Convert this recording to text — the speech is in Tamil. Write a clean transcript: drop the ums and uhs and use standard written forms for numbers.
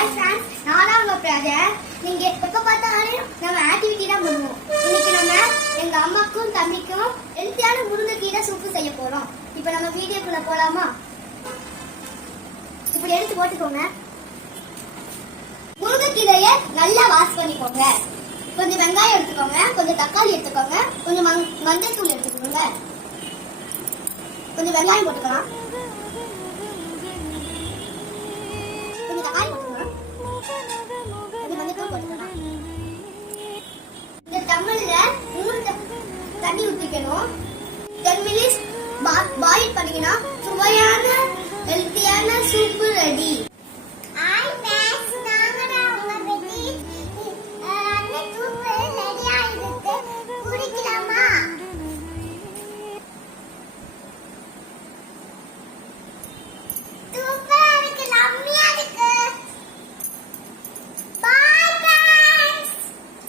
ஹாய் ஃப்ரெண்ட்ஸ், நானா உங்க பிரதர். நீங்க எப்ப பார்த்தாலும் நம்ம ஆக்டிவிட்டி தான் பண்ணுவோம். இன்னைக்கு நம்ம எங்க அம்மாக்கும் தம்பிக்கும் ஹெல்த்தியான முருங்கைக்கீரை சூப்பு செய்ய போறோம். இப்போ நம்ம வீடியோக்குள்ள போலாமா? இப்படி எடுத்து போட்டுக்கோங்க. முருங்கைக்கீரையை நல்லா வாஷ் பண்ணிக்கோங்க. கொஞ்சம் வெங்காயம் எடுத்துக்கோங்க, கொஞ்சம் தக்காளி எடுத்துக்கோங்க, கொஞ்சம் மஞ்சள் தூள் எடுத்துக்கோங்க, கொஞ்சம் வெங்காயம் போட்டுக்கலாம்.